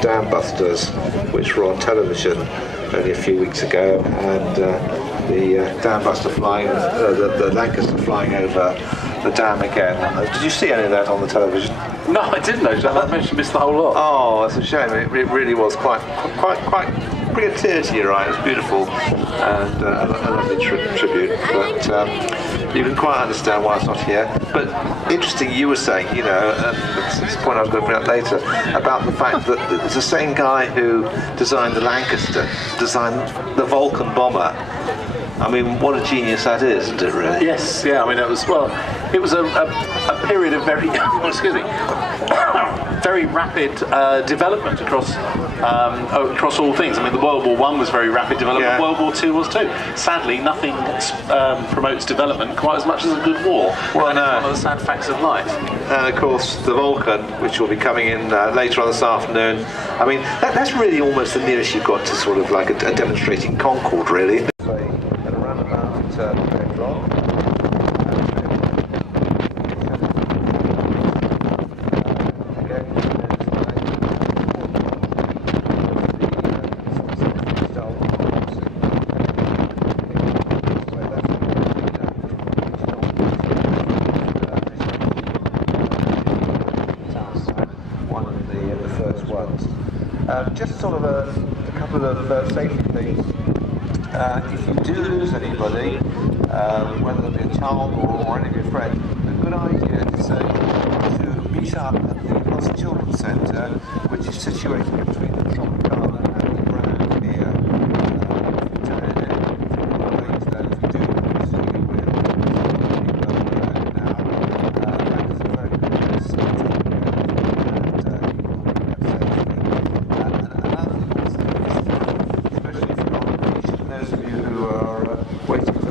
dam busters, which were on television only a few weeks ago, and the dam buster flying, the Lancaster flying over the dam again. Did you see any of that on the television? No, I didn't know. I managed to miss the whole lot. Oh, that's a shame. It really was quite bring a tear to your eye. It was beautiful and a lovely tribute. But you can quite understand why it's not here. But interesting, you were saying, you know, and it's a point I was going to bring up later, about the fact that it's the same guy who designed the Lancaster, designed the Vulcan bomber. I mean, what a genius that is, isn't it, really? Yes, yeah, I mean, it was a period of very, excuse me, very rapid development across all things. I mean, the World War I was very rapid development, Yeah. World War II was too. Sadly, nothing promotes development quite as much as a good war. Well, no. It's one of the sad facts of life. And of course, the Vulcan, which will be coming in later on this afternoon. I mean, that's really almost the nearest you've got to sort of like a demonstrating Concorde, really. At around about 3 o'clock. One of the first ones. Just sort of a couple of safety things. If you do lose anybody, whether it be a child or any of your friends, a good idea is to meet up at the Lost Children's Centre, which is situated between the Tropicana and the ground here.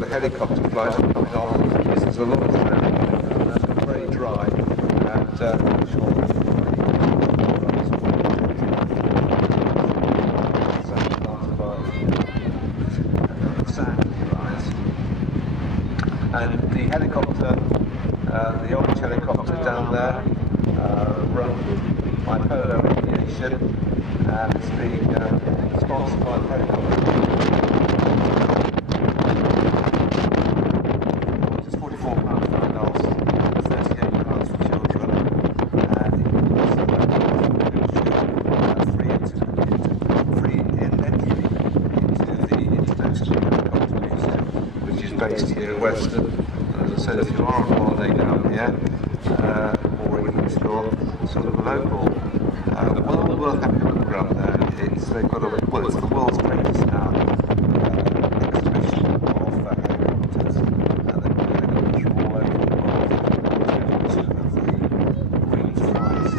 Helicopter flights are coming on. This is a lot of traffic and very dry and and the helicopter, the orange helicopter down there, run by Polo Aviation, and it's being sponsored by the helicopter. Based here in Weston. As I said, if you are on holiday down here, or even if you're sort of local, the world will have a program there. They've got it's the world's greatest now exhibition of helicopters, and they've got helicopters from all over the world, including two of the Queen's flights.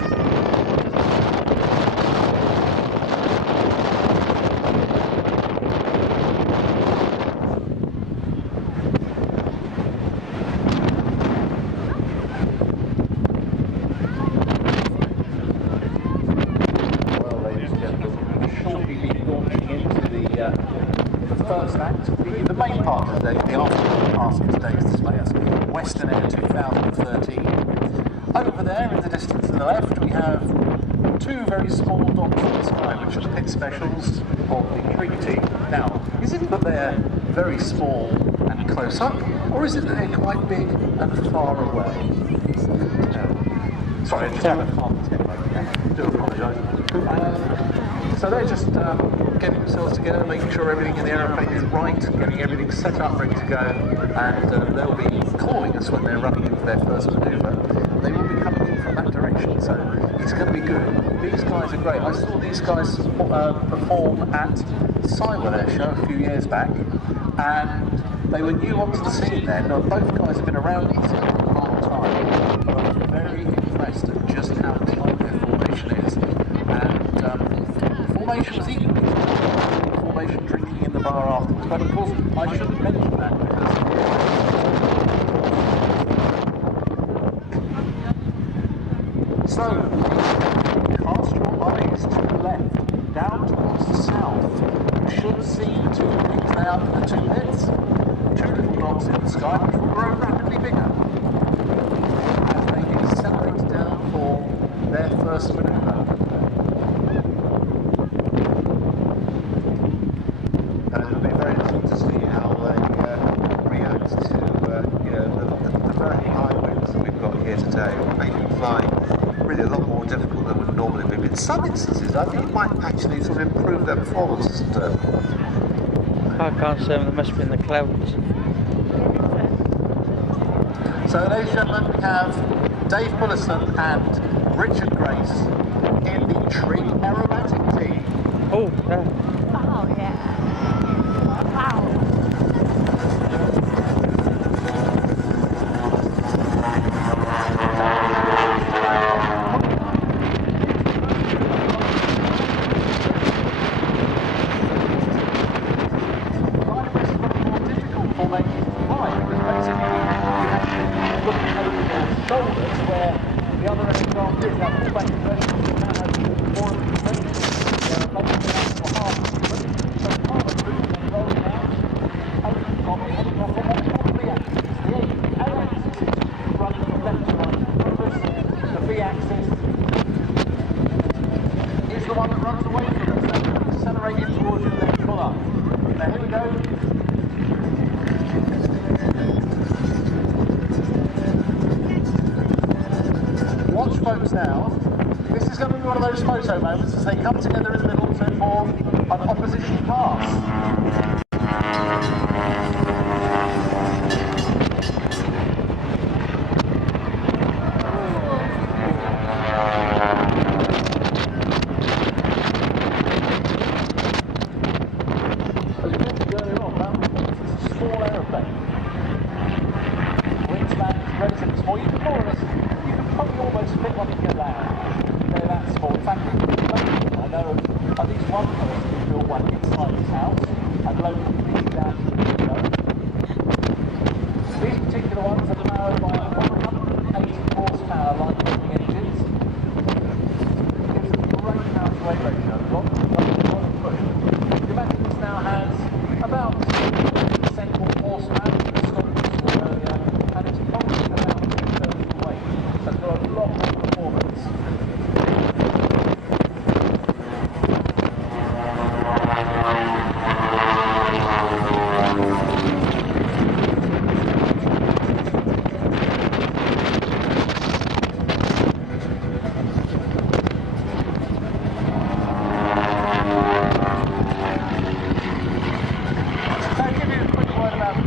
First act, the main part of the after today's display is Weston Air 2013. Over there in the distance to the left we have two very small dots in the sky which are pit specials of the Trinity. Now, is it that they're very small and close up, or is it that they're quite big and far away? Sorry, I just have a fun tip over there. I do apologise. So they're just getting themselves together, making sure everything in the aeroplane is right, getting everything set up, ready to go, and they'll be calling us when they're running in for their first manoeuvre. They will be coming in from that direction, so it's going to be good. These guys are great. I saw these guys perform at Cyber Air Show a few years back, and they were new onto the scene then. Now, both guys have been around for a long time, but I was very impressed at just how tight their formation is. And formation was equally formation drinking in the bar afterwards, but of course I shouldn't mention that because so cast your eyes to the left, down towards the south. You should see the two things there up in the two pits, two little dots in the sky which will grow rapidly bigger as they accelerate down for their first manoeuvre. day, making flying really a lot more difficult than would normally be. But in some instances, I think it might actually sort of improve their performance. I can't see them, they must be in the clouds. So, ladies and gentlemen, we have Dave Bulliston and Richard Grace in the Tree Aerobatic team. Oh, yeah. Oh, yeah. Wow. Shoulders where the other aircraft is now full back to version now has more of the range. They're above the half movement. So part of the route then rolling out over the top, heading off on what's called the V-axis. The A-axis is running from left to right. The V-axis is the one that runs away from us. So accelerate in towards you and then pull up. Now here we go. Watch folks now, this is going to be one of those photo moments as they come together in the middle to form an opposition pass. As we mentioned earlier on, it's a small aeroplane. Wingspan is relatively small. You can more or less probably almost fit one in your lounge. They're that small. In fact, I know of at least one person who built one inside his house and loaded these down to the window. These particular ones are powered by 180 horsepower light-moving engines. Gives them a great power-to-weight ratio, a lot of push. You imagine this now has about 10% more horsepower than the stock earlier, and it's probably about 2/3 the weight. That's got a lot more performance.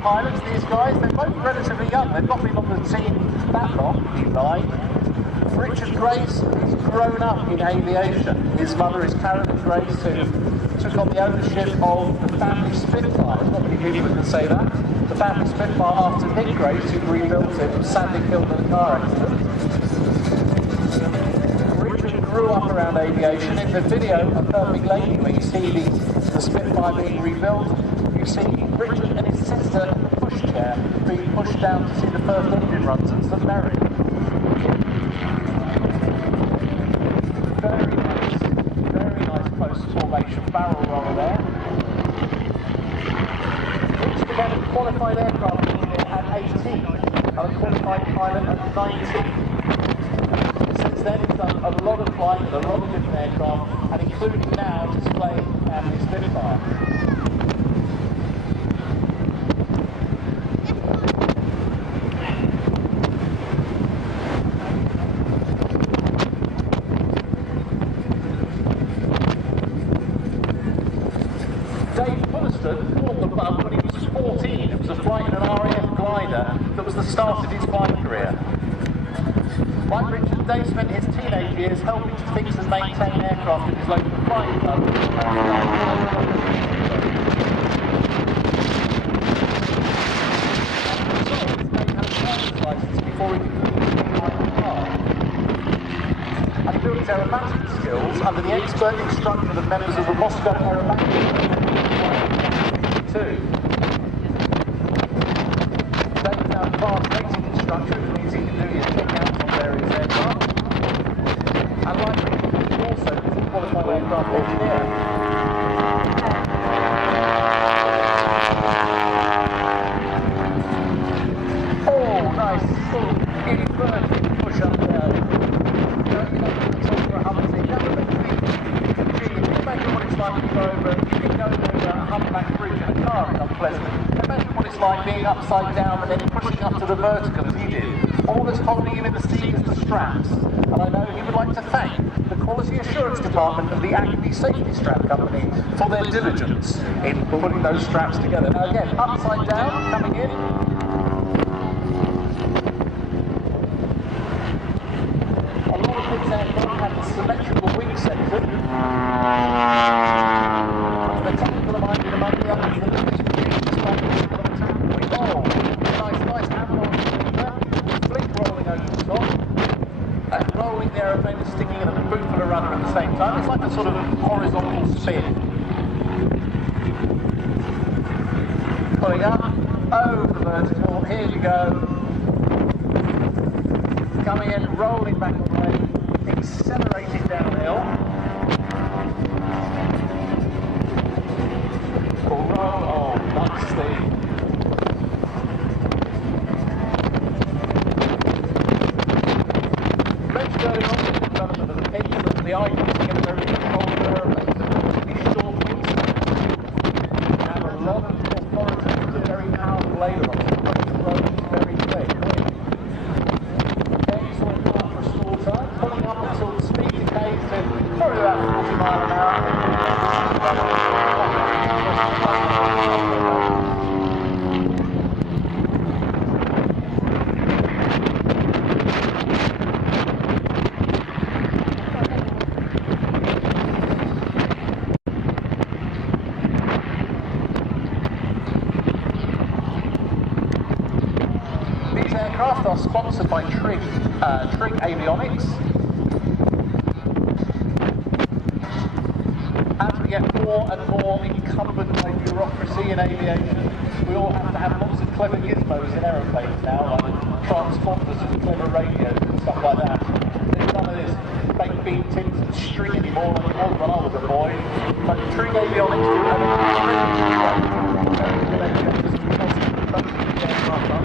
Pilots, these guys, they're both relatively young. They've not been on the team that long, if you like. Richard Grace is grown up in aviation. His mother is Karen Grace, who took on the ownership of the family Spitfire. Not many people can say that. The family Spitfire after Nick Grace, who rebuilt it, was sadly killed in a car accident. Richard grew up around aviation. In the video, A Perfect Lady, where you see the Spitfire being rebuilt, you see Richard and his sister in the pushchair being pushed down to see the first engine runs at St Mary. Very nice close formation barrel roller there. Richard began a qualified aircraft engineer at 18 and a qualified pilot at 19. Since then he's done a lot of flight with a lot of different aircraft, and including now displaying the family Spitfire. Dave Bulliston bought the bug when he was 14. It was a flight in an RAF glider that was the start of his flight career. Like Richard, Dave spent his teenage years helping to fix and maintain aircraft in his local flying club. Before he could fly the car. And he built his aerobatic skills under the expert instruction of members of the Moscow Aerobatic Dave's now advanced racing instructor, which means he can do your checkouts on various aircraft. And like Richard, he's also a qualified aircraft engineer. Oh, nice little inverted push up there. Imagine what it's like to go over, you can go over a humpback bridge in a car, it's unpleasant. Imagine what it's like being upside down and then push pushing up to the vertical as he did. All that's holding him in the seat is the straps. And I know he would like to thank the Quality Assurance Department of the Acme Safety Strap Company for their diligence in putting those straps together. Now again, upside down, coming in. A lot of these aircraft have the symmetrical wing section. The technical mind in the money up is the nice avalanche there. Flick rolling over the top. And rolling the aeroplane and sticking in a boot for the runner at the same time. It's like a sort of horizontal spin. Pulling up, over the vertical, here you go. Coming in, rolling back away, accelerating downhill. Oh, nice steam. Mentioned earlier on in the development of the pitch that the idea is to get a very controlled aeroplane to be short wingspan. You have a lot of authority with a very powerful aileron, but the road is very quick. Okay, so we're going up for a stall time, pulling up until the speed decays to probably about 40 miles an hour. These aircraft are sponsored by Trig Avionics. As we get more and more incumbent by bureaucracy in aviation, we all have to have lots of clever gizmos in aeroplanes now, like transponders and clever radios and stuff like that. There's none of this baked bean tins and string anymore like it was when I was a boy. But Trig Avionics do have a very good avionics and constant the aircraft up.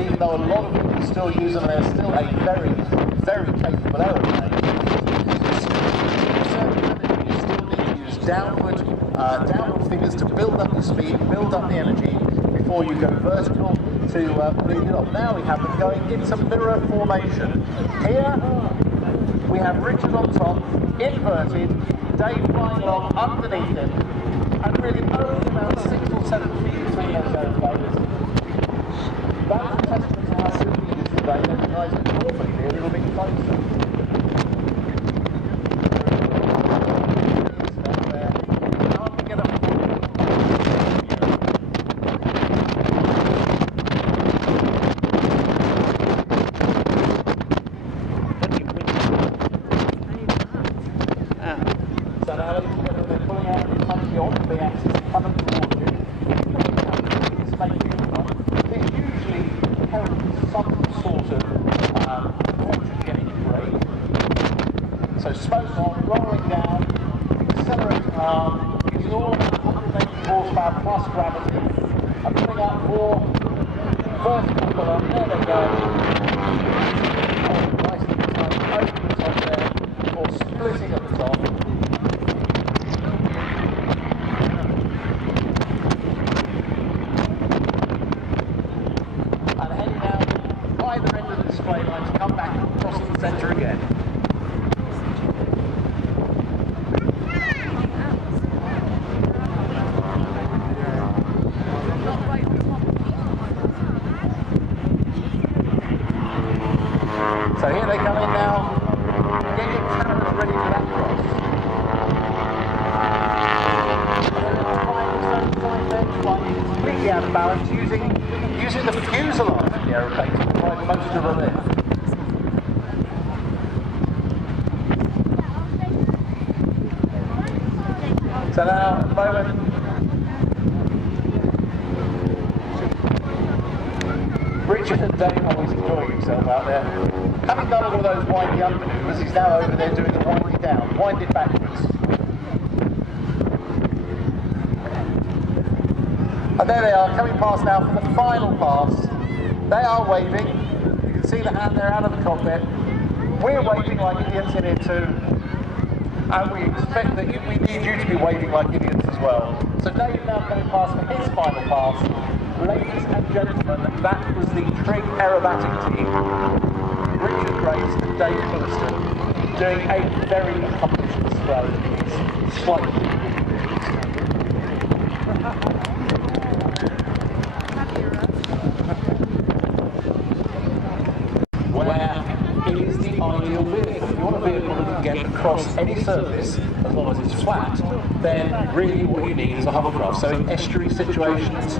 Even though a lot of people still use them, they're still a very, very capable aeroplane. You still need to use downward figures to build up the speed, build up the energy before you go vertical to lead it off. Now we have them going into mirror formation. Here we have Richard on top, inverted, Dave flying along underneath him, and really only about 6 or 7 feet between those aeroplanes. That's a testament to how good he is today, recognising normally a little bit closer. So now they're pulling out the country on the axis, coming towards you. It's making it usually held some sort of hydrogenic brake. So smoke on, rolling down, accelerating arm, using all of that 180 horsepower plus gravity, and putting out more vertical pull up. There they go. Oh, nice little time over the top there, or splitting at the top. Either end of the display line to come back across the centre again. completely out of balance, using the fuselage of the aeroplane to provide most of the lift. So now, at the moment, Richard and Dave always enjoying himself out there. Having done all of those windy up manoeuvres, he's now over there doing a windy down, wind it backwards. And there they are, coming past now for the final pass. They are waving. You can see the hand there out of the cockpit. We're waving like idiots in here too. And we expect that we need you to be waving like idiots as well. So Dave now coming past for his final pass. Ladies and gentlemen, that was the Trig aerobatic team. Richard Grace and Dave Weston doing a very accomplished display. It's slightly where is the ideal vehicle? If you want a vehicle that can get across any surface as long as it's flat, then really what you need is a hovercraft. So in estuary situations,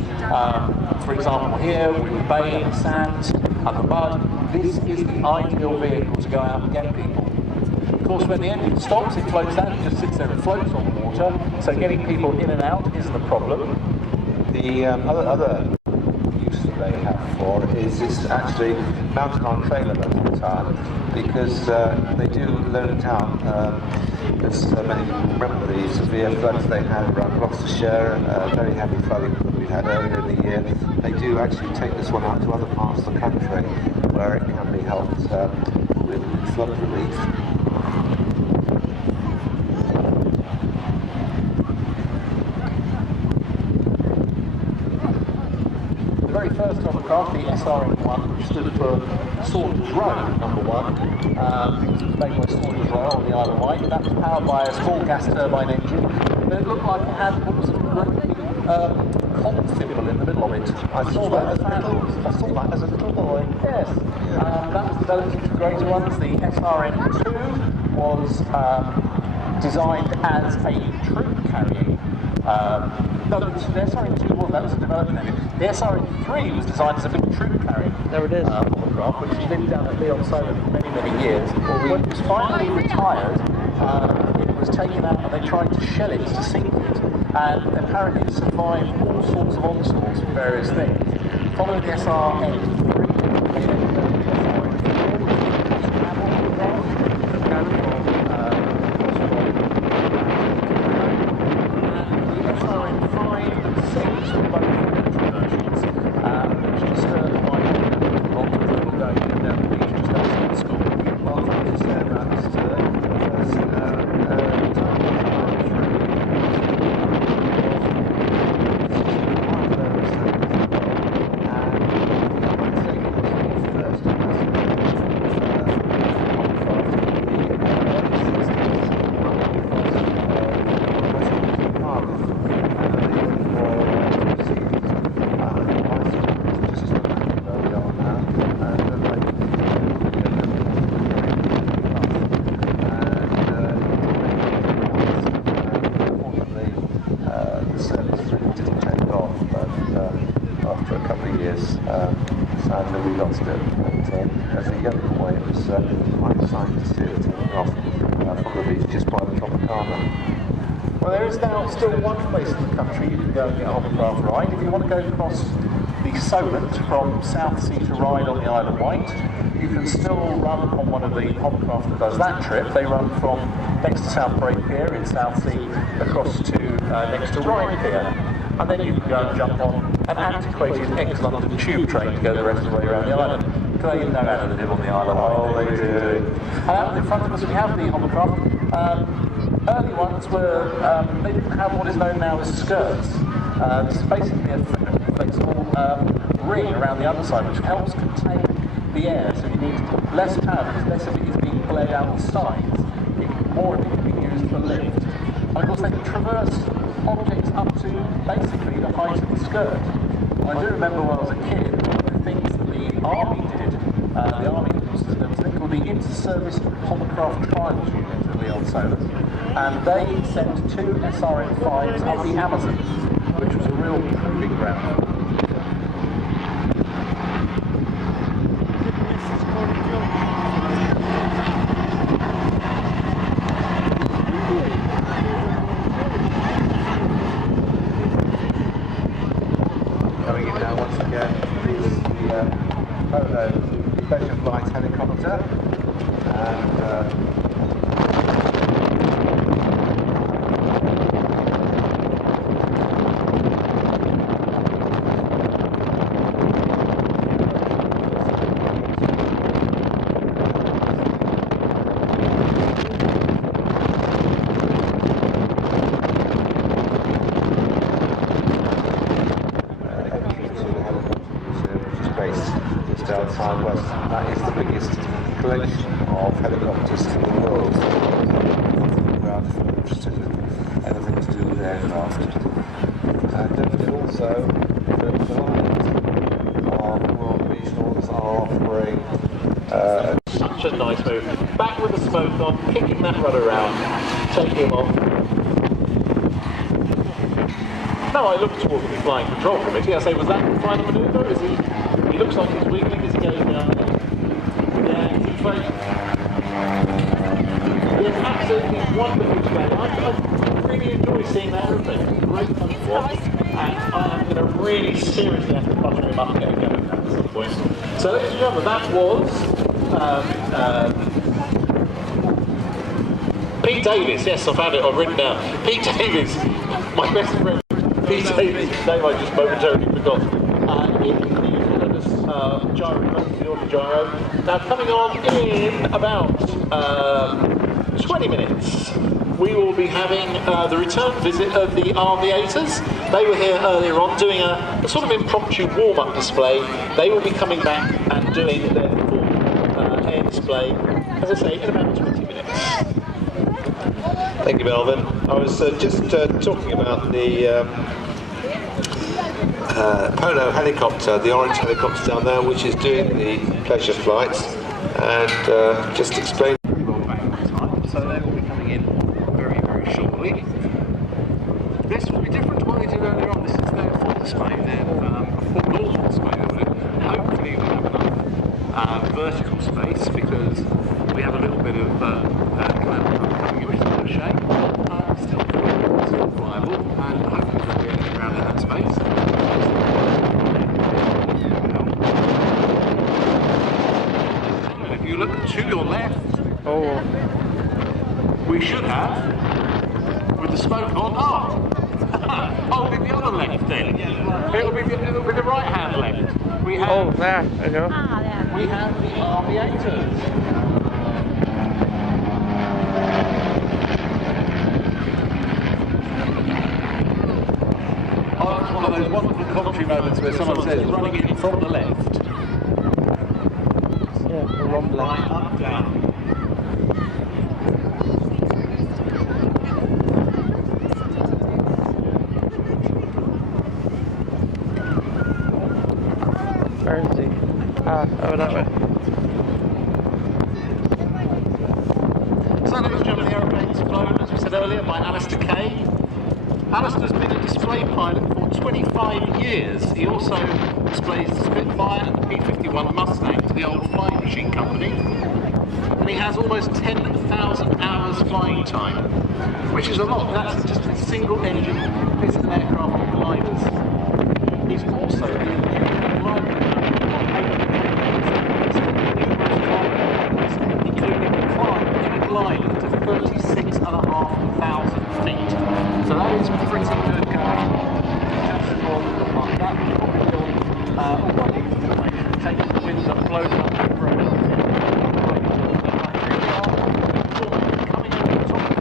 for example here with the bay and sands and the mud, this is the ideal vehicle to go out and get people. Of course, when the engine stops, it floats down, it just sits there and floats on the water, so getting people in and out isn't a problem. The other use that they have for is it's actually mounted on a trailer most of the time, because they do learn it out. As many people remember the severe floods they had around Gloucestershire, very heavy flooding that we had earlier in the year. They do actually take this one out to other parts of the country where it can be helped with flood relief. The very first hovercraft, the SRN1, which stood for Saunders Row, number one, because it was made by Saunders Row on the Isle of Wight. That was powered by a small gas turbine engine, but it looked like it had what was a great cop symbol in the middle of it. I saw that as a little boy. Yes. That was developed into greater ones. The SRN2 was designed as a troop carrying. No, the SRN2 was a development engine. The SRN3 was designed as a big troop carrying hovercraft, which lived down at Leon Solar for many, many years. When it was finally retired, it was taken out and they tried to shell it to sink it. And apparently it survived all sorts of onslaughts from various things. Following the SRN3, they then developed the SRN4, which was a travel hovercraft that carried SRN5 and 6 were both electric versions, which is certified on multiple going down the beach and stuff in school. Well, I think it's about this sadly we lost it, but as a young boy it was quite exciting to see it taking off from the beach just by the Tropicana. Well, there is now still one place in the country you can go and get a hovercraft ride. If you want to go across the Solent from Southsea to Ryde on the Isle of Wight, you can still run on one of the hovercraft that does that trip. They run from next to South Parade Pier in Southsea across to next to Ryde Pier. And then you can go and jump on an antiquated ex-London tube train to go the rest of the way around the island. Because they even know how to live on the Isle of Wight. Oh, they do. And out in front of us we have the hovercraft. Early ones were, they didn't have what is known now as skirts. This is basically a flexible ring around the underside which helps contain the air, so you need less power because less of it is being bled out the sides. More of it can be used for lift. And of course they can traverse objects up to basically the height of the skirt. And I do remember when I was a kid, one of the things that the Army did, there was a thing called the Inter-Service Hovercraft Trials Unit at Leon Solar, and they sent 2 SRN5s up the Amazon, which was a real proving ground. light helicopter, and just outside Weston. That is the biggest collection of helicopters in the world. If you're interested in anything to do with aircraft. And then also, the Lions of World Regionals are offering such a nice move. Back with the smoke on, kicking that rudder around, taking him off. Now I look towards the flying control committee, I say, was that the final manoeuvre? Is he looks like he's wiggling as he goes down there. Yeah, he's afraid. It's absolutely wonderful display. I really enjoy seeing that aeroplane. It's a great fun to watch. And I am going to really seriously have to butter him up and get him going at some point. So ladies and gentlemen, that was Pete Davis. Yes, I found it, I've written down. Pete Davis, my best friend. Pete Davis, his name I just momentarily forgot. In the gyro. Now coming on in about 20 minutes, we will be having the return visit of the Aviators. They were here earlier on doing a sort of impromptu warm-up display. They will be coming back and doing their full air display, as I say, in about 20 minutes. Thank you, Melvin. I was just talking about the Polo helicopter, the orange helicopter down there, which is doing the pleasure flights, and just explain. So they will be coming in very, very shortly. This will be different to what they did earlier on. This is their full display, their full normal display. Hopefully we have enough vertical space, because we have a little bit of cloud coming in, which is a bit of a shame. Still viable, and hopefully we'll be able to get around in that space. If you look to your left, we should have, with the smoke on, it'll be the other left then. It'll be the right hand left. We have, there we go. We have the Aviators. Oh, it's one of those wonderful commentary moments where someone says, running in from the left. Yeah, from the Right, left. up, down. Where is he? Over that way. So ladies and gentlemen, the aeroplane's flown, as we said earlier, by Alistair Kay. Alistair's been a display pilot for 25 years. He also displays the Spitfire and the P-51 Mustang to the old flying machine company. And he has almost 10,000 hours flying time, which is a lot. That's just a single engine piston aircraft and gliders. He's also been including the climb in a glider to 36,500 feet. So that is pretty good going. Just for that already taking the wind up, blowing up the road. Coming over the top of the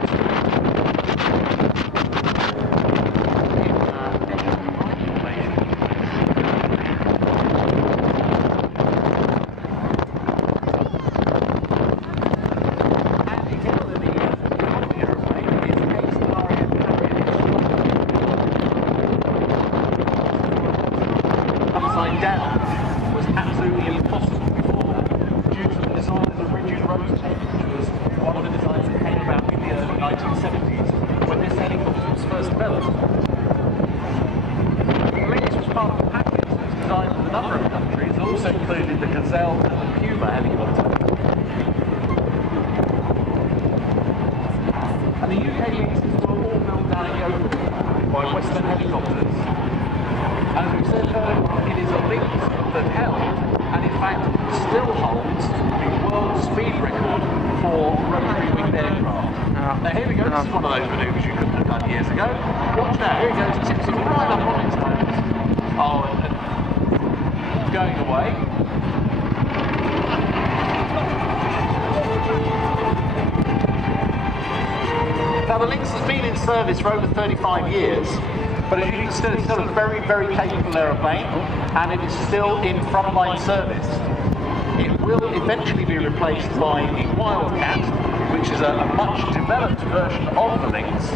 down was absolutely impossible before that, due to the design of the rigid rotor tape, which was one of the designs that came about in the early 1970s when this helicopter was first developed. This was part of a package that was designed for a number of countries, it also included the Gazelle and the Puma helicopter. And the UK leases were all built down at Yokohama by Weston helicopters. As we said earlier, it is a lease that held and in fact still holds the world speed record for rotary winged aircraft. Now here we go, this is one of those manoeuvres you couldn't have done years ago. Watch now, here he goes, tips it right up on its nose. Oh, and going away. Now the Lynx has been in service for over 35 years, but as you can see, it's still a very, very capable aeroplane, and it is still in frontline service. It will eventually be replaced by the Wildcat, which is a much developed version of the Lynx.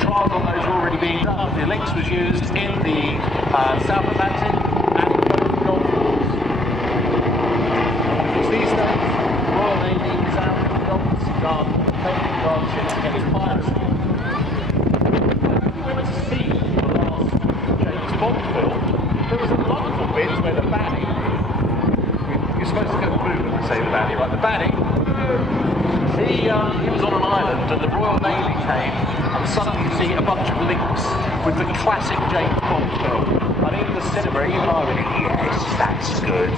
Trials on those are already being done. The Lynx was used in the South Atlantic and in both Gulf Wars. Because these days, the Royal Navy is out in the Gulf to guard, taking guard ships against piracy. If we went to see the last James Bond film, there was a wonderful bit where the baddie, you're supposed to go blue when I say the baddie, right? The baddie, he was on an island and the Royal Navy came, and suddenly you see a bunch of Lynx with the classic James Bond film. And in the cinema, even I went, yes, that's good.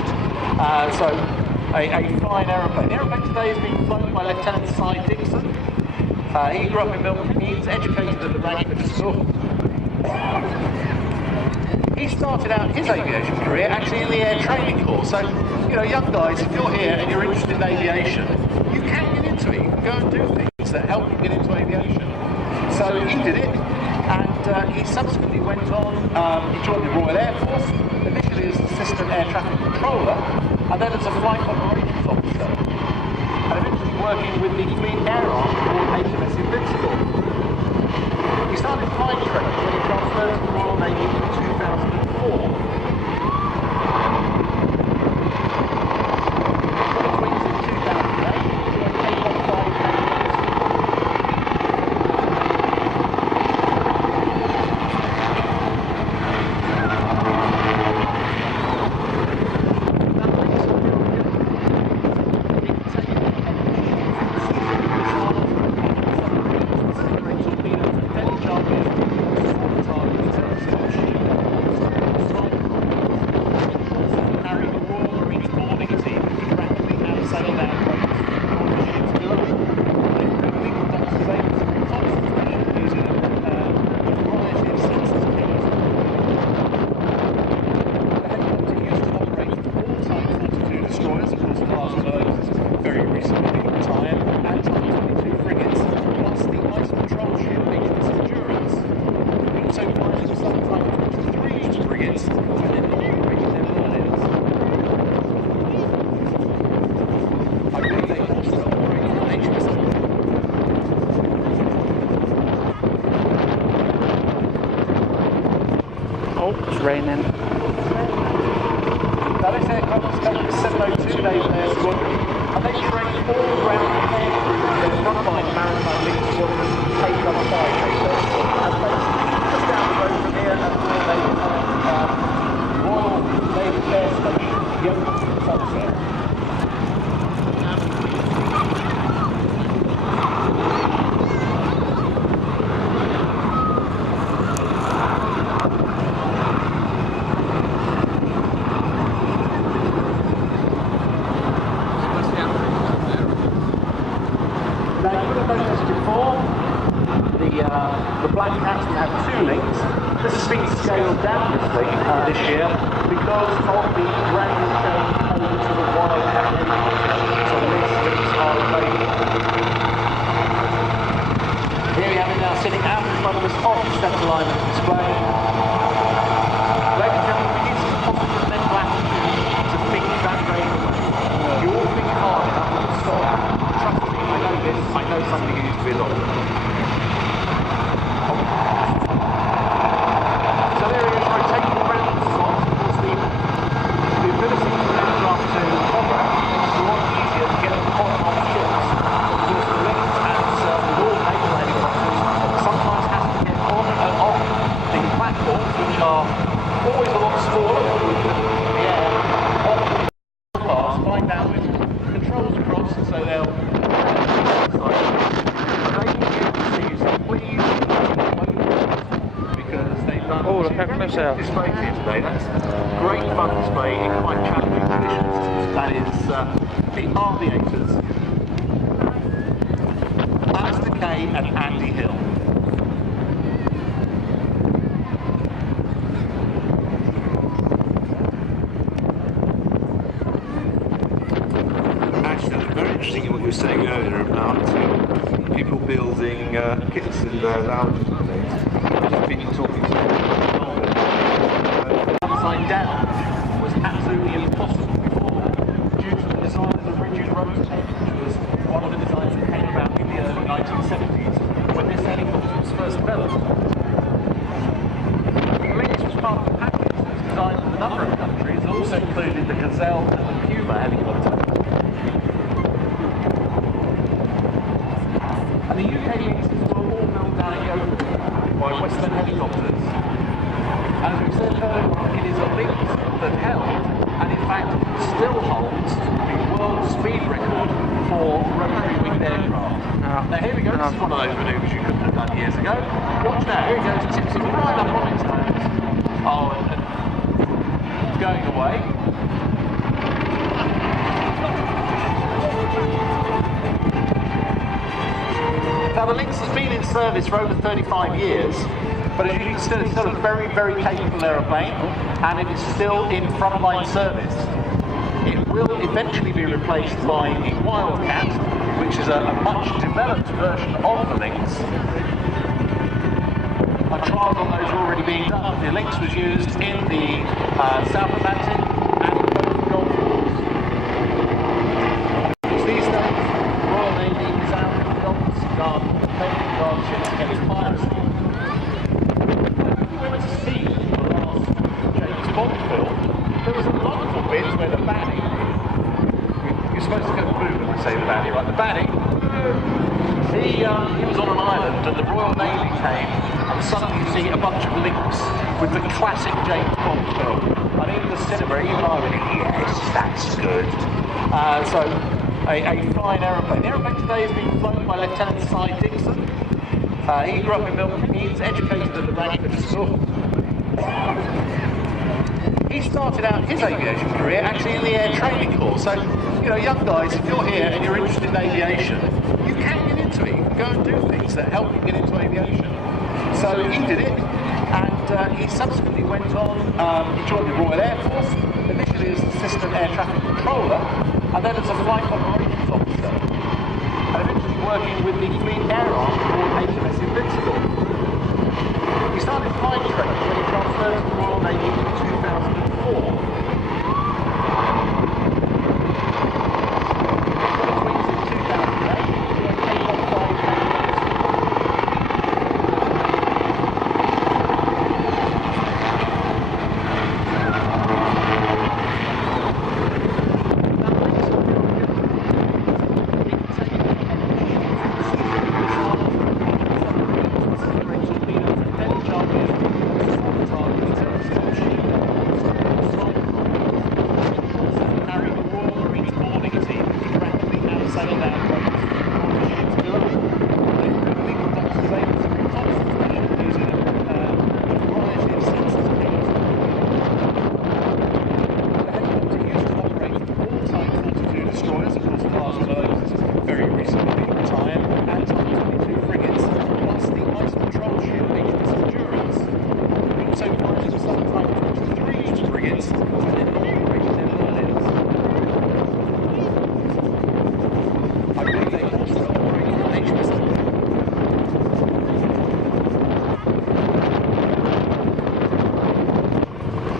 So, a fine aeroplane. The aeroplane today is being flown by Lieutenant Cy Dixon. He grew up in Milton Keynes, educated at the Radcliffe School. He started out his aviation career actually in the air training course. So, you know, young guys, if you're here and you're interested in aviation, you can get into it. You can go and do things that help you get into aviation. So he did it, and he subsequently went on, he joined the Royal Air Force, initially as Assistant Air Traffic Controller, and then as a Flight Operations Officer, and eventually working with the Fleet Air Arm aboard HMS Invincible. He started flight training when he transferred to the Royal Navy in 2004. Raining. Now this aircraft is taking 702 days in their squadron, and they train all ground air crew their frontline maritime link squadron taken up a fire chaser. And basically, just down the road from here, Royal Navy Air Station, Yeovil, Somerset. The Black Cats will have two Lynx. This has been scaled down this year because of the gradual change over to the Wildcat helicopter. So these Lynx are available. Here we have it now sitting out in front of us on the centre alignment display. Ladies and gentlemen, we need some positive mental attitude to think that rate away. You all think hard enough to stop. Trust me, I know this. I know somebody who used to be a doctor. So there he is, rotating around the slot. Of course, the ability for an aircraft to hover makes it a lot easier to get them caught on ships. Of course, the Lynx, as with all naval helicopters, sometimes has to get on and off the platforms, which are always a lot smaller than the air. Often the parts find out with controls across, so they'll done Oh, look two how very close they good are. displays here today. That's great fun display in quite challenging conditions. That is the Aviators, Alistair Kay and Andy Hill. Actually, very interesting in what you were saying earlier about people building kits in their lounges and things. Just been talking to Upside down was absolutely impossible before due to the design of the rigid rotor tape, which was one of the designs that came about in the early 1970s when this helicopter was first developed. The Lynx was part of a package that was designed for a number of countries, and also included the Gazelle and the Puma helicopter. And the UK Lynxes were all built down at Yokohama by Weston helicopters. As we said earlier, it is a Lynx that held, and in fact still holds, the world speed record for rotary winged aircraft. Now here we go, this is one of those manoeuvres you couldn't have done years ago. Watch now, here it goes, tips it right up on its nose. Oh, and it's going away. Now the Lynx has been in service for over 35 years, but as you can see, it's still a very, very capable aeroplane, and it is still in frontline service. It will eventually be replaced by the Wildcat, which is a much developed version of the Lynx. Trials on those are already being done. The Lynx was used in the South Atlantic and in both the Gulf Wars. These days, the Royal Navy is out in the Gulf to guard Navy guard ships against piracy. If you went to see the last James Bond film, there was a lot of bits where the baddie, you're supposed to go blue when we say the baddie, right? The baddie, he was on an island and the Royal Navy came, and suddenly you see a bunch of Lynx with the classic James Bond film. And in the cinema, even I went, yes, that's good. So, a fine aeroplane. The aeroplane today is being flown by Lieutenant Cy Dixon. He grew up in Milton Keynes, educated at the Radcliffe School. He started out his aviation career actually in the air training course. So, you know, young guys, if you're here and you're interested in aviation, you can get into it. You can go and do things that help you get into aviation. So he did it, and he subsequently went on, he joined the Royal Air Force, initially as Assistant Air Traffic Controller, and then as a Flight Operations Officer, and eventually working with the Fleet Air Arm called HMS Invincible. He started flight training when he transferred to the Royal Navy in 2004.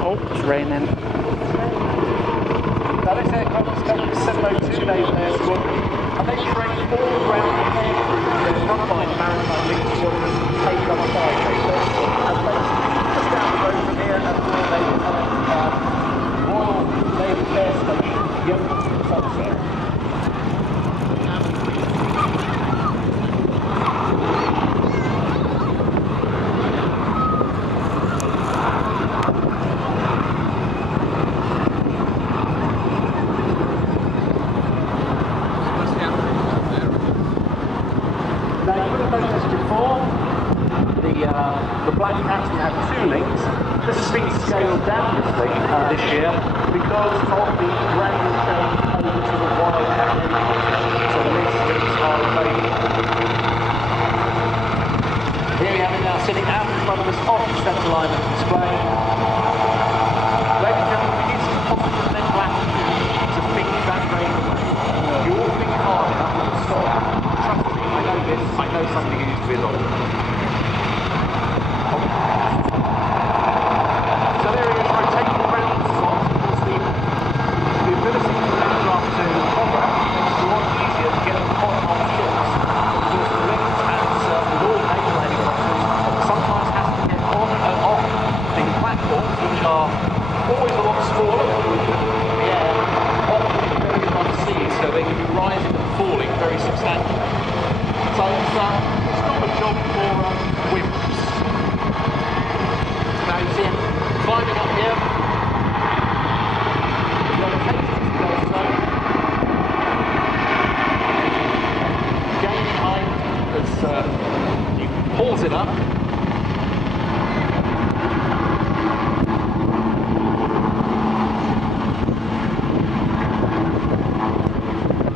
Oh, it's raining. Now this aircraft was taken to 702 Naval Air Squadron, and they trained all ground air crew in the frontline maritime Lynx squadron taken up by and basically just down the road from here at the Royal Naval Air Station, Yokohama, Sunset. Now you would have noticed before, the black cats, we have 2 links. This has been scaled down this year because of the gradual change over to the wild cat helicopter. So less links are available. Here we have it now sitting out in front of us off the centre line of the display. Ladies and gentlemen, it is impossible mental attitude to think that rate away. You all think hard enough to stop. Trust me, I know this, I know something you need to be along. So there he is, rotating around the slot. Of course, the ability for the aircraft to hover makes it a lot easier to get them on ships. Of course, the links, as with all naval helicopters, sometimes has to get on and off the platforms, which are always a lot smaller than the air, often very unseen, so they can be rising and falling very substantially. So it's not a job for wimps. Now you see him climbing up here. Gaining height as he pulls it up.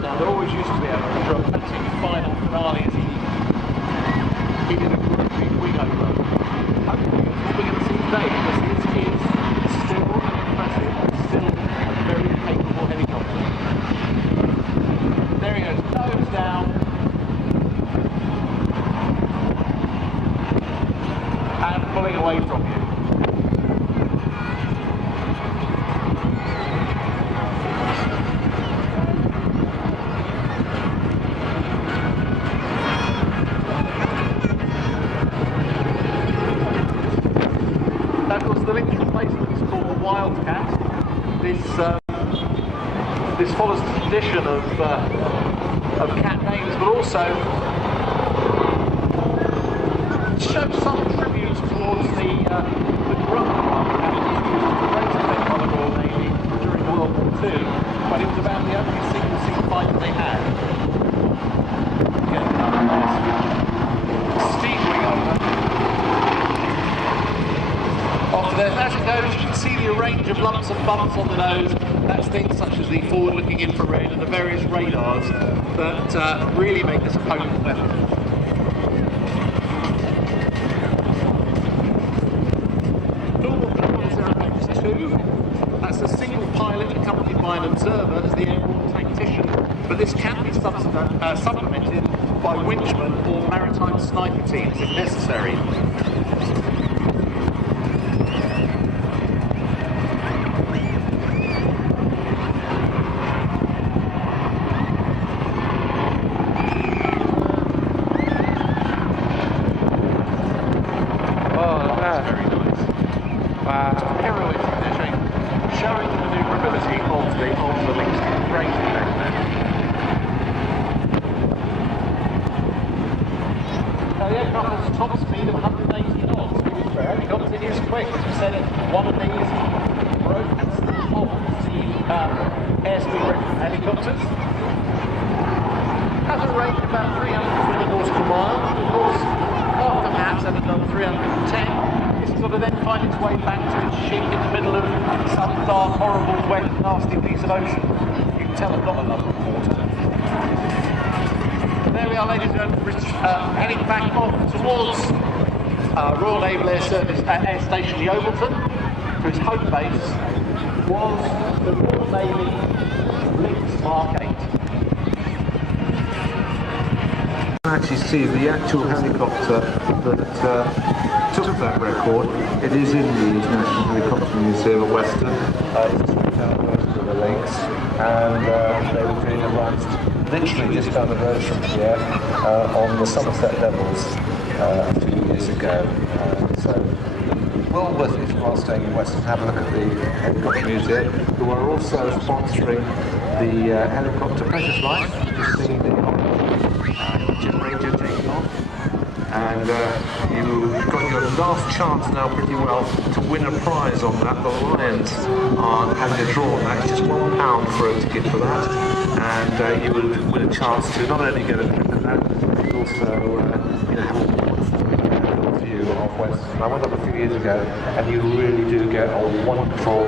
Now there always used to be a dramatic final finale as he did a great big wing over. Hopefully that's what we're going to see today, because this is still an impressive, still a very capable helicopter. There he goes, nose down. And pulling away from you. Of course, the link replacement is called the Wildcat. This follows the tradition of cat names, but also shows some tribute towards the Grunt Wildcat that was used to great effect by the Royal Navy during World War II, but it was about the only single fighter they had. Again, another nice steep wing over. After there, as it goes, you can see the range of lumps and bumps on the nose. That's things such as the forward-looking infrared and the various radars that really make this a potent weapon. Normal controls aeroplanes 2. That's a single pilot accompanied by an observer as the airborne tactician, but this can be supplemented by winchmen or maritime sniper teams if necessary. Showing the manoeuvrability of the links. Great effect there. Now the aircraft has a top speed of 180 knots. The helicopter is quick. As we said, one of these broke and still holds the airspeed record for helicopters. Has a range of about 320 nautical miles. Of course, after maps have done 310. Sort of then find its way back to its ship in the middle of some dark, horrible, wet, nasty piece of ocean. You can tell I've got a love of water. There we are, ladies and gentlemen, heading back off towards Royal Naval Air Service Air Station Yeovilton, to its home base, was the Royal Navy Lynx Mark 8. You can actually see the actual helicopter that took that record. It is in the International Helicopter Museum at Weston. It's a stripped-out version of the Lynx, and they were doing a run literally just down the road from here on the Somerset Devils a few years ago. So well worth it if you are staying in Weston. Have a look at the Helicopter Museum, who are also sponsoring the helicopter Precious Life. You've seen the generator taking off. And you've got your last chance now pretty well to win a prize on that. The Lions are having a draw on that. It's just £1 for a ticket for that. And you will win a chance to not only get a trip at that, but also have a wonderful view Weston. I went up a few years ago, and you really do get a wonderful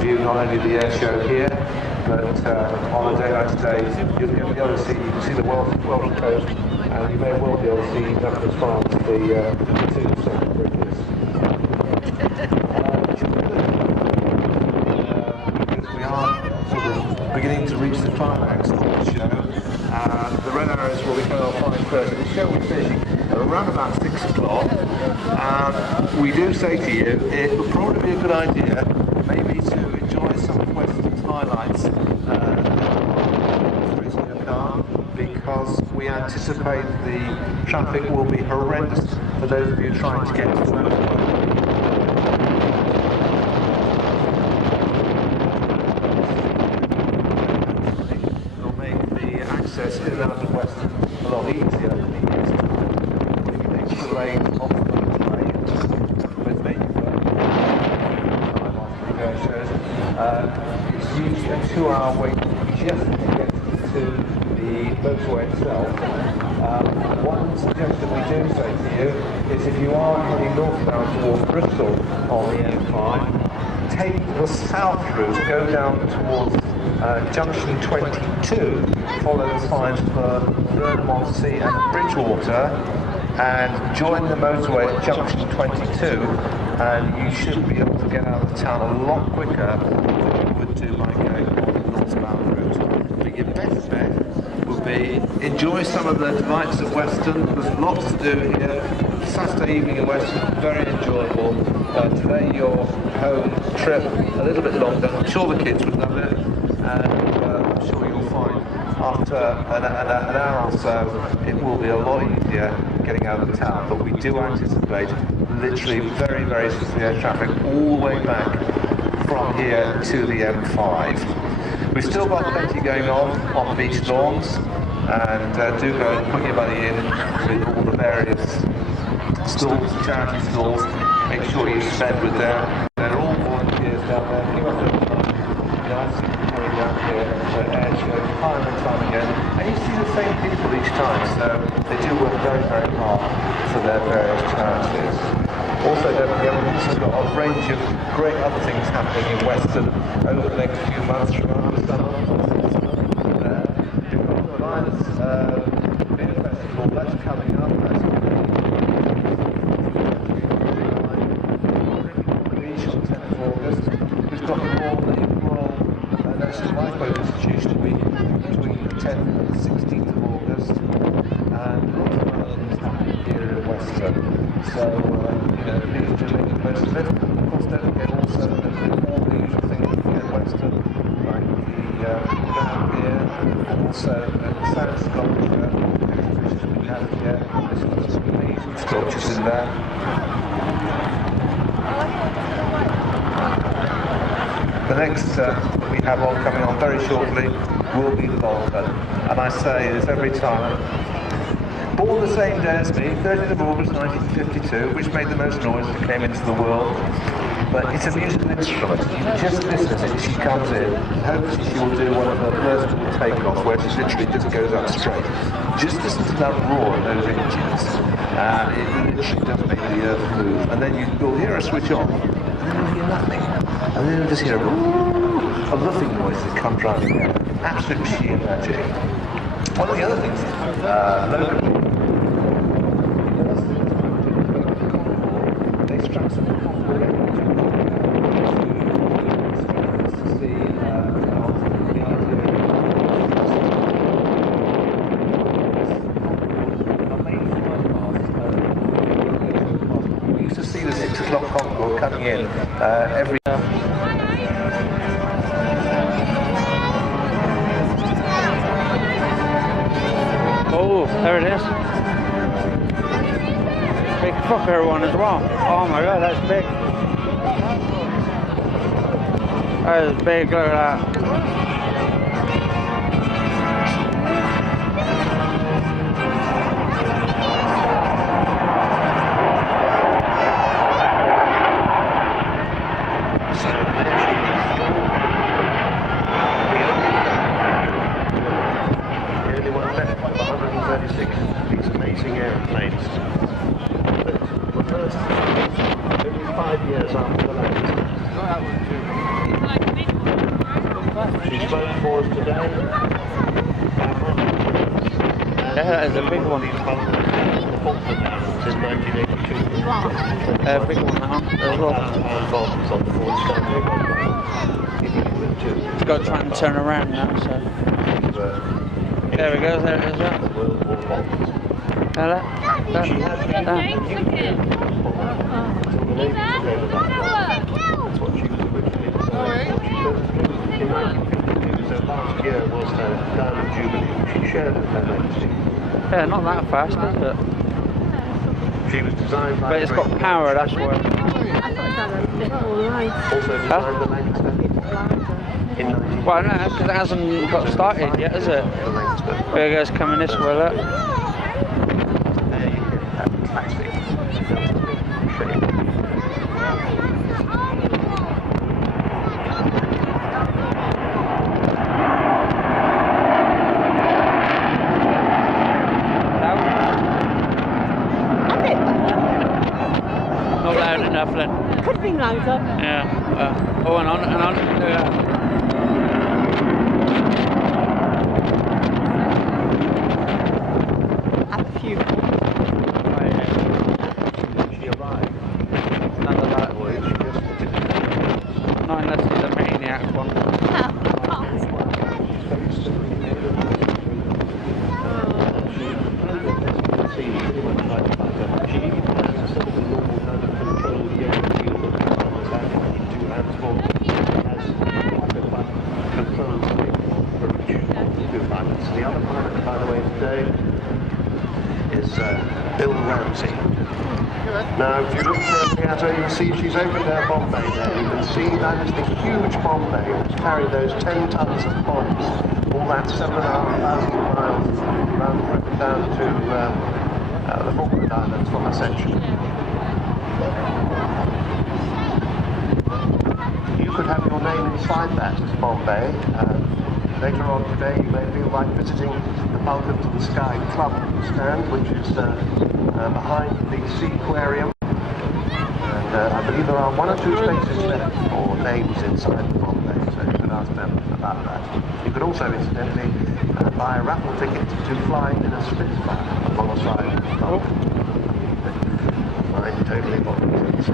view, not only of the air show here, but on a day like today, you'll be able to see, you can see the Welsh coast, and you may well be able to see up as far as the Tombstone bridges. Because we are sort of beginning to reach the climax of the show. The red arrows will be coming off 5:30. The show will be finishing around about 6 o'clock. We do say to you, it would probably be a good idea maybe to enjoy some of Weston's highlights in your car, because we anticipate the traffic will be horrendous for those of you trying to get to the motorway. It'll make the access in and out of Weston a lot easier than it used to. Extra lane off the motorway with me. It's usually a 2-hour wait just to get to the motorway itself. One suggestion we do say to you is if you are heading northbound towards Bristol on the M5, take the south route, go down towards junction 22, follow the signs for Vermont-Sea and Bridgewater, and join the motorway at junction 22, and you should be able to get out of the town a lot quicker than you would do by going on the northbound route. But your best bet would be enjoy some of the delights of Weston. There's lots to do here. Saturday evening in Weston, very enjoyable. Today your home trip a little bit longer. I'm sure the kids would love it, and I'm sure you'll find after an hour or so it will be a lot easier getting out of the town. But we do anticipate literally very, very severe traffic all the way back from here to the M5. We've still got plenty going on beach lawns, and do go and put your money in with all the various stalls, charity stalls. Make sure you spend with them. They're all volunteers down there. Give up their time. I've seen them going down here at air shows time and time again, and you see the same people each time, so they do work very, very hard for their various charities. Also, don't forget, we've also got a range of great other things happening in Weston over the next few months from our summer. We've got the Linus Beer Festival, that's coming up. That's on the beach on the 10th of August. We've got the Royal National Lifeboat Institution Week between the 10th and the 16th of August, and lots of other things happening here in Weston. So, please do make the most of it. Of course, don't forget also that all the usual things you can get at Weston, like the ground beer, and also the sand sculpture exhibition we have here. There's some amazing sculptures in there. The next we have on coming on very shortly will be the Vulcan, and I say this every time. Born the same day as me, 30th of August 1952, which made the most noise that came into the world. But it's a musical instrument. You just listen as she comes in, and hopefully she will do one of her vertical takeoffs where she literally just goes up straight. Just listen to that roar of those engines, and it literally does make the earth move. And then you'll hear her switch on, and then you'll hear nothing. And then you'll just hear a luffing noise that comes right in there. Absolute sheer magic. One of the other things, locally, they struck some concrete to see the idea. We used to see the 6 o'clock Concorde coming in every. Oh, there it is. Big fucker one as well. Oh my god, that's big. That is big, look at that. These amazing aeroplanes. But birth only 5 years after the latest. She's flown for us today. Yeah, that is a big one. Since 1982. Big one that one as well. Bombs on the Ford Stanley bomber. It's got to try and turn around now, so. There we go, there it is. That. World War bombs. Hello? She has been That. That's what she was originally designed for. She first flew in 1952, so last year was her Diamond Jubilee. She shared with Her Majesty. Yeah, not that fast, is it? She was designed by But it's got power, that's why. Also designed the Lancaster in 19. Well, no, because it hasn't got started yet, is it? The Lancaster. There goes coming this way, look. There you get that classic shape. Not loud enough then. Could have been louder. Yeah. Oh, and on, and on. Look at that. Have a few. Oh, yeah. She arrived. None of that. She just Not unless it's a maniac one. The other pilot, by the way, today is Bill Ramsey. Now, if you look carefully at her, you can see she's opened her bomb bay there. You can see that is the huge bomb bay which carried those 10 tons of bombs, all that 7,500 miles round the trip down to the Falkland Islands from Ascension. You could have your name inside that bomb bay. Later on today, you may feel like visiting the Balkan to the Sky Club stand, which is behind the Sea Aquarium. And I believe there are 1 or 2 spaces left for names inside the bomb bay, so you could ask them about that. You could also, incidentally, buy a raffle ticket to fly in a Spitfire alongside the Balkan. Mine totally volunteers.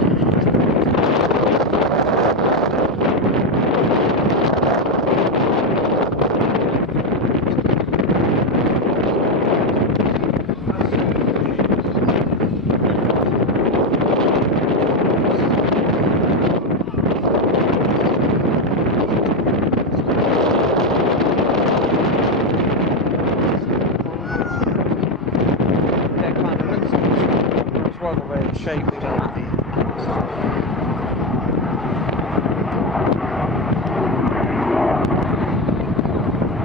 Shape. But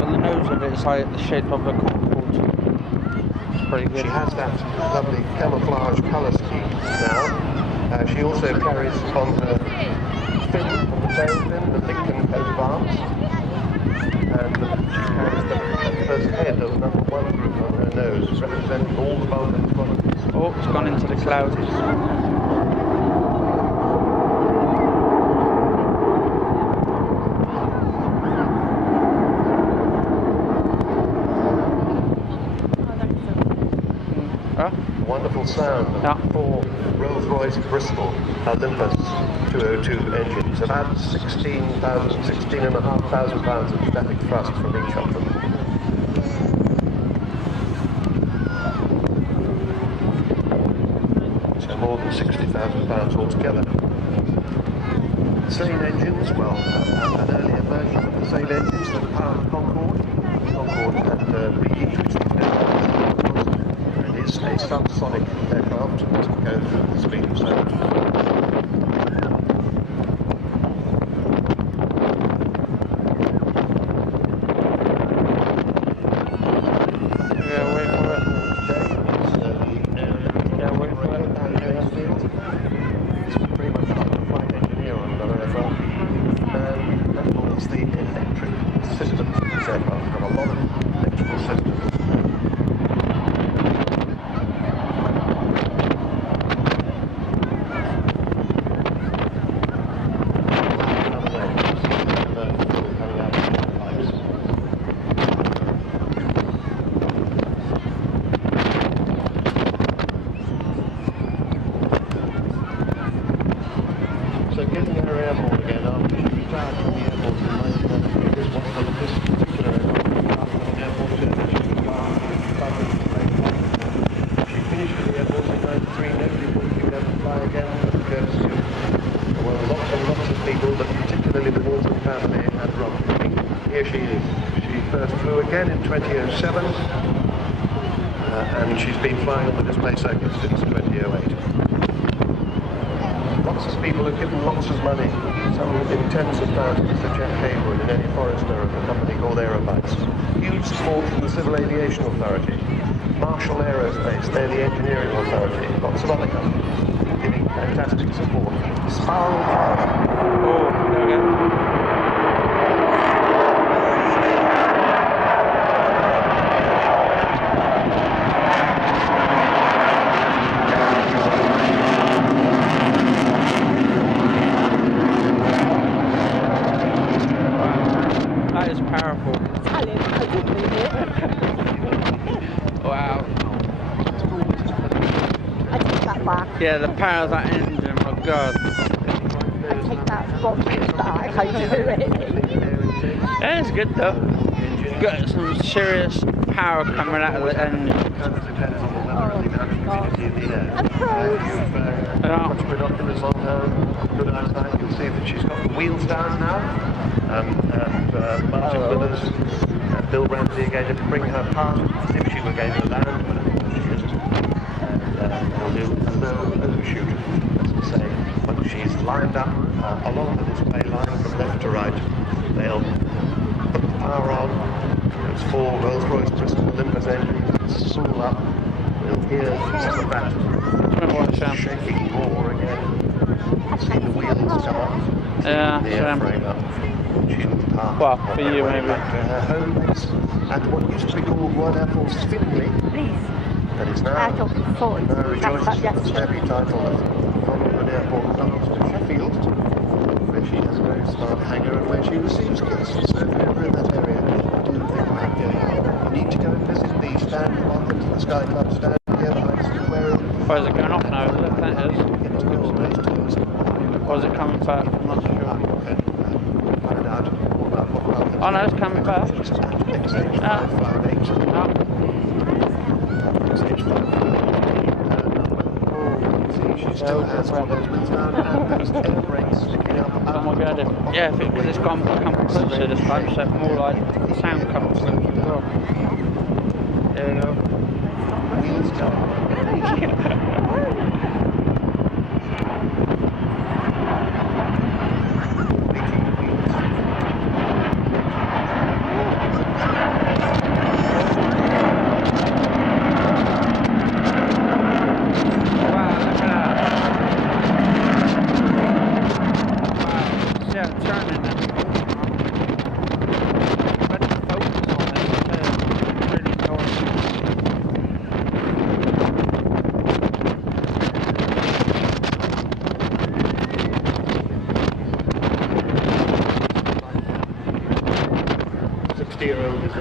the nose of it is like the shape of a Concorde. It's pretty good. she has that lovely camouflage colour scheme now. She also carries on her fin, on the tail fin, the Lincoln coat of arms. And she carries the first head of #1 group on her nose, representing all the Balkan squadrons. Oh, it's gone into the clouds. Wonderful sound of 4 Rolls-Royce Bristol Olympus 202 engines, about 16,500 pounds of static thrust from each of them. So more than 60,000 pounds altogether. Same engines, well, an earlier version of the same engines that powered Concorde. Concorde had reheaters. Is a subsonic aircraft to go through the speed of sound. Yeah, wait for it. Today is the Yeah, wait for it. It's pretty much like a flight engineer on another aircraft. And of course the electric systems of this aircraft have a lot of electrical systems. again in 2007, and she's been flying on the display circuit since 2008. Lots of people have given lots of money, some in tens of thousands, to Jeff Haywood and Eddie Forrester of the company called Aerobytes. Huge support from the Civil Aviation Authority, Marshall Aerospace, they're the engineering authority, lots of other companies giving fantastic support. Spiral Power. Oh, there we go. That is powerful. Italian, I didn't mean it. Wow. I take that back. Yeah, the power of that engine, oh god. I take that box back. I do it. Yeah, it's good though. Got some serious power coming out of the engine. Much binoculars on her, good eyesight. You'll see that she's got the wheels down now. Martin Willis, Bill Ramsey are going to bring her part as if she were going to land, but of course she isn't. And they'll do a low overshoot, as we say. Once she's lined up along the display line from left to right, they'll put the power on. Those 4 Rolls-Royce Bristol Olympus engines spool up. We'll hear some of that shaking roar again. See the wheels come up. Yeah, The airframe up. She'll park well, for you way maybe. back to her home base at what used to be called Royal Air Force Finley. Please. That is now. I talking forward. Now rejoices That's with the yesterday. snappy title of London Airport belongs to Sheffield, where she has a very smart hangar and where she receives guests. So if you're ever in that area, do think about going. You need to go and visit the stand. Welcome to the Sky Club stand here behind the aquarium. Or is it going off now? Is it? That is. Get to go on race tours. Or is it coming back? I'm not sure. Find out all about what welcome. Oh no, it's coming back. XH558. She still has all those wheels down and those air brakes sticking up. Oh my god. Yeah, because it's gone come closer this time, so more like sound comes closer as well. There we go. Wheels down. Steer over the